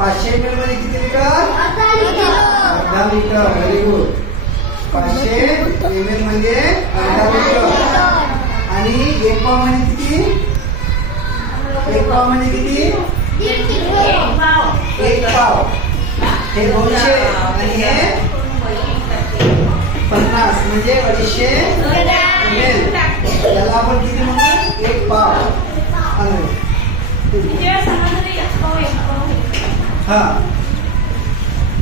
500 ml मध्ये किती litre? अर्धा लिटर. Very good. 500 ml म्हणजे अर्धा लिटर. आणि 1 पाव म्हणजे किती? 1 पाव म्हणजे किती? 1 पाव. हे 200 आणि हे 50 म्हणजे 250 ml. याला आपण किती म्हणू? 1 पाव. हा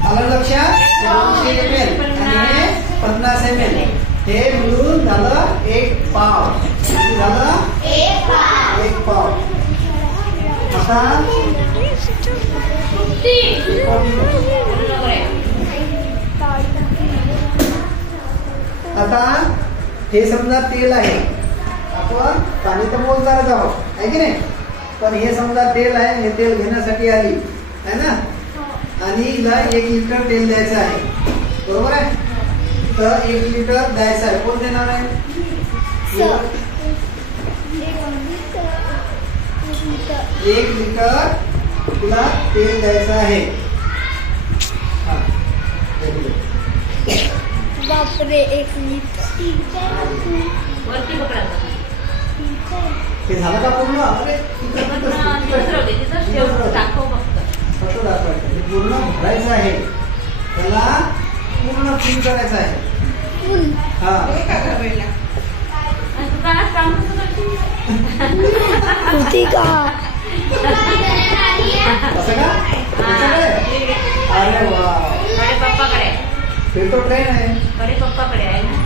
आलं लक्षात? 200 ml आणि हे 50 ml. हे मिळून झालं 1 पाव. झालं 1 पाव. आता हे समजा तेल आहे. आपण पाणी तर मोजणारच आहोत आहे की नाही. पण हे समजा तेल आहे. हे तेल घेण्यासाठी आली आहे ना. आणि हिला 1 लिटर तेल द्यायचं आहे. बरोबर आहे. तर 1 लिटर द्यायचं आहे. कोण देणार आहे? 1 लिटर तुला तेल द्यायचं आहे. बापरे 1 लिटर. हे झालं का पूर्ण? अरे पूर्ण भरायचं आहे. त्याला पूर्ण फुल करायचं आहे. हा होती का? असं का? अरे वा. फिर तो ट्रेन आहे.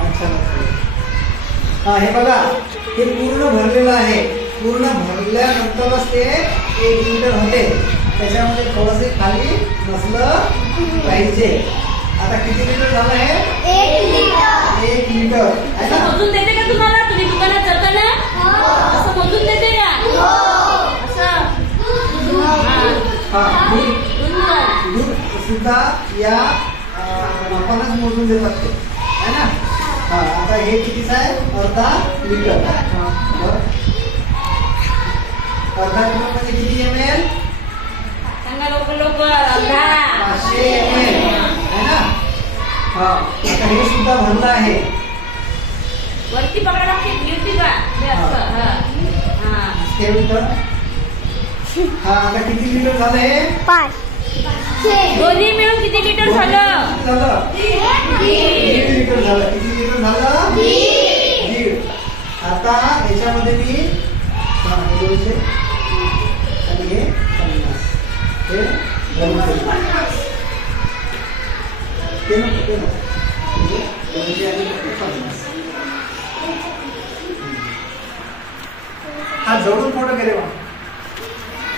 अच्छा. हा हे बघा. हे पूर्ण भरलेलं आहे. पूर्ण भरल्यानंतरच ते 1 लिटर होते. त्याच्यामध्ये थोडंसे खाली नसलं पाहिजे. आता किती लिटर झालं हे? 1 लिटर आहे ना. मोजून देते का तुम्हाला? तुम्ही दुकानात जाता ना? असं मोजून देते का? असं दूध सुद्धा या मापानच मोजून देतात ते आहे ना. हा आता हे कितीच आहे? अर्धा लिटर. अर्धा लिटर म्हणजे किती ml? सांगा लोक 500 ml आहे ना. हा आता हे सुद्धा भरलं आहे. वरती पकडा लागते. ड्युटी का? हे लिटर. हा आता किती लिटर झालं हे? 5. दोन्ही मिळून किती लिटर झालं? 1 लिटर झालं. किती लिटर झालं? 1.5. आता याच्यामध्ये मी हे 200 आणि हे 50. हे 200. ते नको 200 आणि 50. हा जवळून फोटो केले बा.